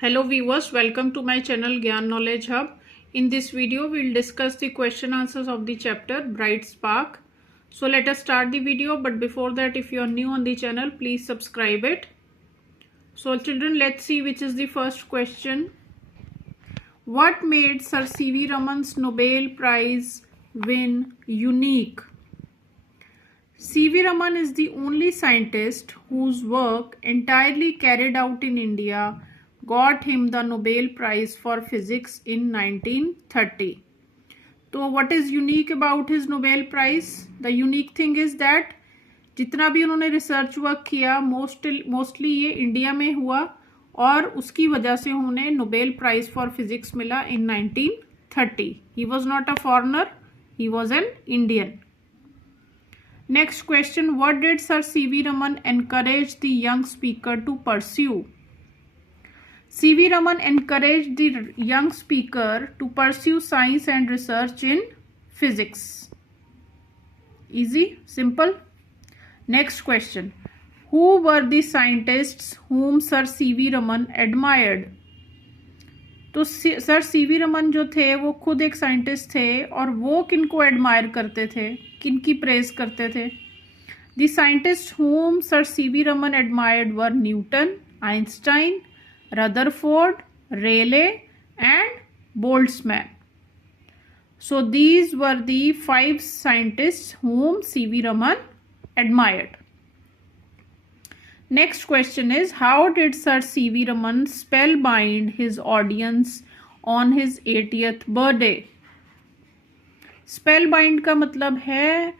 Hello viewers, welcome to my channel Gyan Knowledge Hub. In this video, we'll discuss the question answers of the chapter Bright Spark. So let us start the video, but before that, if you are new on the channel, please subscribe it. So children, let's see which is the first question. What made Sir C.V. Raman's Nobel Prize win unique? C.V. Raman is the only scientist whose work, entirely carried out in India, got him the Nobel Prize for Physics in 1930. So what is unique about his Nobel Prize? The unique thing is that जितना भी उन्होंने research work किया mostly ये India में हुआ और उसकी वजह से उन्हें नोबेल प्राइज फॉर फिजिक्स मिला इन 1930. He was not a foreigner, he was an Indian. Next question, what did Sir C.V. Raman encourage the young speaker to pursue? C.V. Raman encouraged the young speaker to pursue science and research in physics. Easy, simple. Next question, who were the scientists whom Sir C.V. Raman admired? तो sir CV Raman जो थे वो खुद एक scientist थे और वो किनको एडमायर करते थे, किनकी प्रेज करते थे? The scientist whom Sir C.V. Raman admired were Newton, Einstein, Rutherford, Rayleigh and Boltzmann. So these were the 5 scientists whom C.V. Raman admired. Next question is, how did Sir C.V. Raman spellbind his audience on his 80th birthday? Spellbind का मतलब है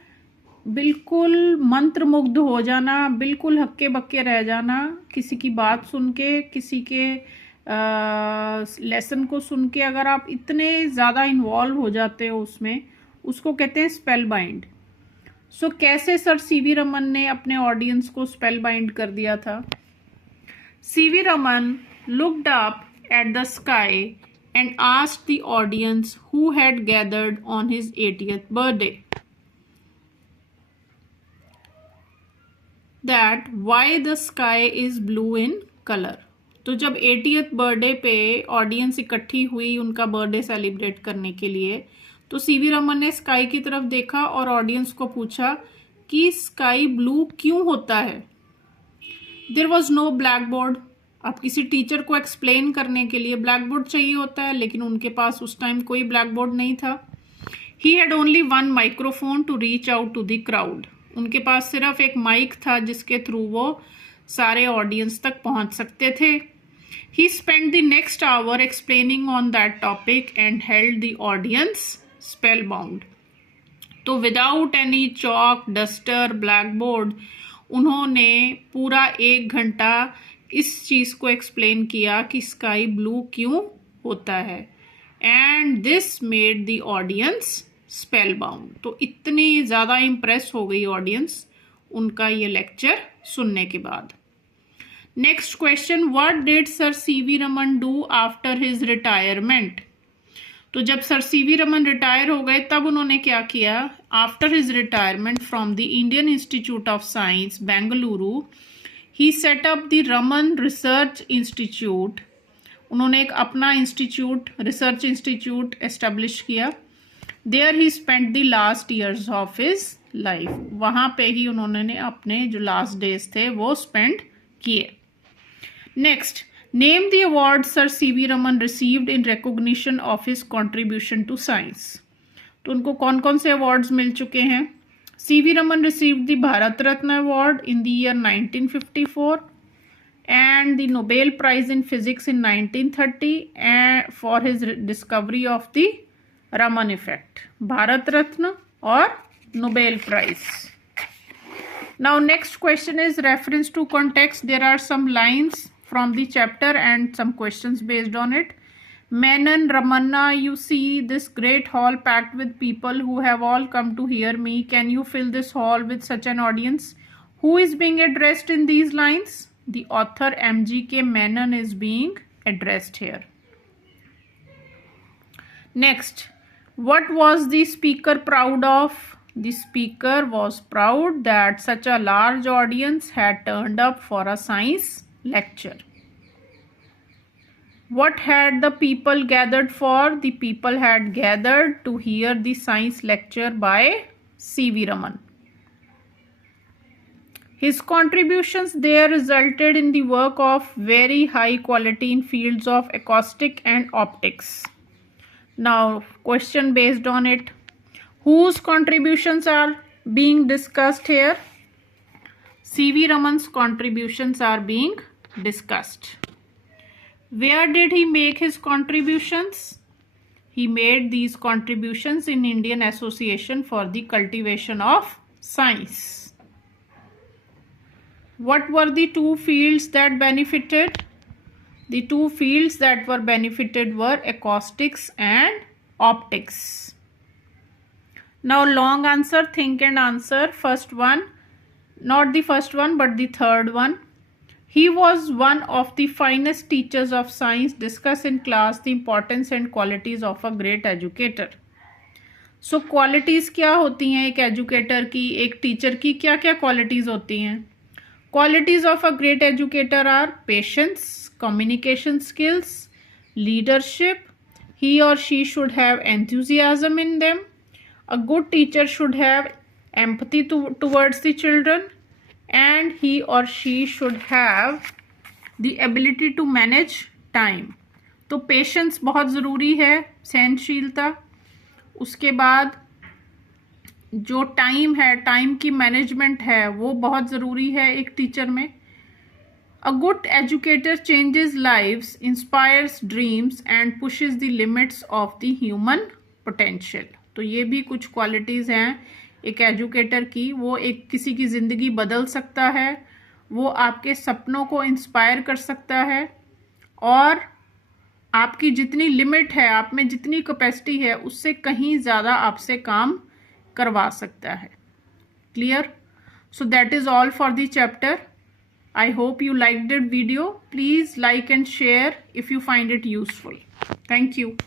बिल्कुल मंत्रमुग्ध हो जाना, बिल्कुल हक्के बक्के रह जाना, किसी की बात सुन के, किसी के लेसन को सुन के अगर आप इतने ज़्यादा इन्वॉल्व हो जाते हो उसमें, उसको कहते हैं स्पेल बाइंड. सो कैसे सर सीवी रमन ने अपने ऑडियंस को स्पेल बाइंड कर दिया था? CV Raman looked up at the sky and asked the audience who had gathered on his 80th birthday that why the sky is blue in color. तो जब 80th birthday पे audience इकट्ठी हुई उनका बर्थडे सेलिब्रेट करने के लिए, तो सीवी रमन ने स्काई की तरफ देखा और ऑडियंस को पूछा कि स्काई ब्लू क्यों होता है. There was no black board. अब किसी टीचर को एक्सप्लेन करने के लिए ब्लैक बोर्ड चाहिए होता है, लेकिन उनके पास उस टाइम कोई ब्लैक बोर्ड नहीं था. He had only one microphone to reach out to the crowd. उनके पास सिर्फ एक माइक था जिसके थ्रू वो सारे ऑडियंस तक पहुंच सकते थे. He spend the next hour explaining on that topic and held the audience spellbound. तो without any chalk, duster, blackboard उन्होंने पूरा 1 घंटा इस चीज़ को एक्सप्लेन किया कि स्काई ब्लू क्यों होता है. And this made the audience spell bound. तो इतनी ज़्यादा इम्प्रेस हो गई ऑडियंस उनका ये लेक्चर सुनने के बाद. Next question, what did sir CV Raman do after his retirement? तो जब सर सीवी रमन रिटायर हो गए तब उन्होंने क्या किया? After his retirement from the Indian Institute of Science Bengaluru, he set up the Raman Research Institute. उन्होंने एक अपना इंस्टीट्यूट, रिसर्च इंस्टीट्यूट एस्टेब्लिश किया. There he spent the last years of his life. वहाँ पे ही उन्होंने अपने जो लास्ट डेज थे वो स्पेंड किए. Next, name the award Sir CV Raman received in recognition of his contribution to science. तो उनको कौन कौन से अवार्ड्स मिल चुके हैं? CV Raman received the Bharat Ratna award in the year 1954 and the Nobel Prize in Physics in 1930 and for his discovery of the Raman effect. Bharat Ratna or Nobel Prize. Now next question is reference to context. There are some lines from the chapter and some questions based on it. Menon, Ramanna, you see this great hall packed with people who have all come to hear me. Can you fill this hall with such an audience? Who is being addressed in these lines? The author M.G.K. Menon is being addressed here. Next, what was the speaker proud of? The speaker was proud that such a large audience had turned up for a science lecture. What had the people gathered for? The people had gathered to hear the science lecture by C.V. Raman. His contributions there resulted in the work of very high quality in fields of acoustic and optics. Now, question based on it. Whose contributions are being discussed here? C.V. Raman's contributions are being discussed. Where did he make his contributions? He made these contributions in Indian Association for the Cultivation of Science. What were the two fields that benefited? The two fields that were benefited were acoustics and optics. Now, long answer, think and answer. First one, not the first one, but the third one. He was one of the finest teachers of science. Discuss in class the importance and qualities of a great educator. So, qualities क्या होती हैं एक educator की, एक teacher की क्या क्या qualities होती हैं? Qualities of a great educator are patience, communication skills, leadership. He or she should have enthusiasm in them. A good teacher should have empathy towards the children, and he or she should have the ability to manage time. तो patience बहुत ज़रूरी है, सहनशीलता. उसके बाद जो time है, time की मैनेजमेंट है, वो बहुत ज़रूरी है एक टीचर में. A good educator changes lives, inspires dreams and pushes the limits of the human potential. तो ये भी कुछ क्वालिटीज़ हैं एक एजुकेटर की. वो एक किसी की ज़िंदगी बदल सकता है, वो आपके सपनों को इंस्पायर कर सकता है, और आपकी जितनी लिमिट है, आप में जितनी कैपेसिटी है, उससे कहीं ज़्यादा आपसे काम करवा सकता है. Clear? So that is all for the chapter. I hope you liked the video. Please like and share if you find it useful. Thank you.